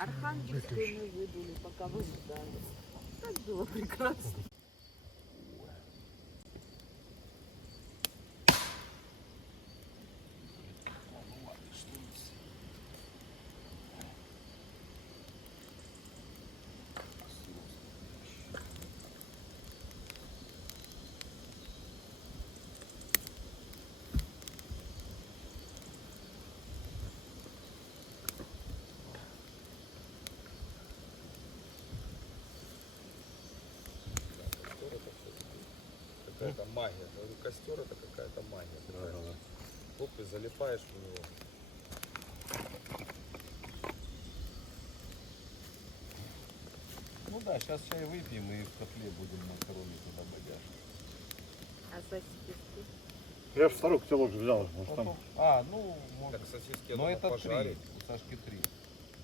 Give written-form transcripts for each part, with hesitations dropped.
Архангельскую мы выдули, пока вы ждали. Так было прекрасно. Какая-то магия. Говорю, костер это какая-то магия. Да. Оп, и залипаешь в него. Ну да, сейчас чай выпьем и в котле будем макароны туда бодяжить. А сосиски? Я же второй котелок взял. Может, там... ну, может. Так сосиски я думал, это пожарить. 3, у Сашки 3.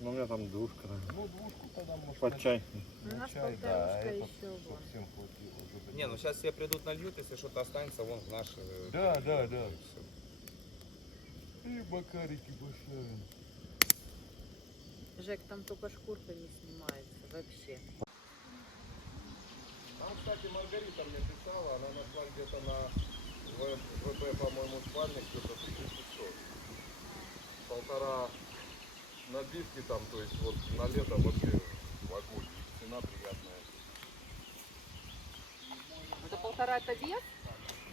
Ну, у меня там двушка. Да. Ну, двушку тогда может. Под чай. У нас чай, полторушка да, еще чтоб вон. всем хватило. Не, ну сейчас все придут нальют, если что-то останется, вон в наш... Да, да, да. и всё. И макарики поставим. Жек, там только шкурка не снимается вообще. Там, кстати, Маргарита мне писала, она нашла где-то на ВП, по-моему, спальник, что-то 1500. Полтора набивки там, то есть вот на лето вообще в огонь. Цена приятная. Это полтора это вес?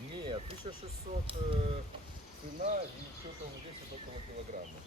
Нет, 1600 цена и что-то он весит около килограмма.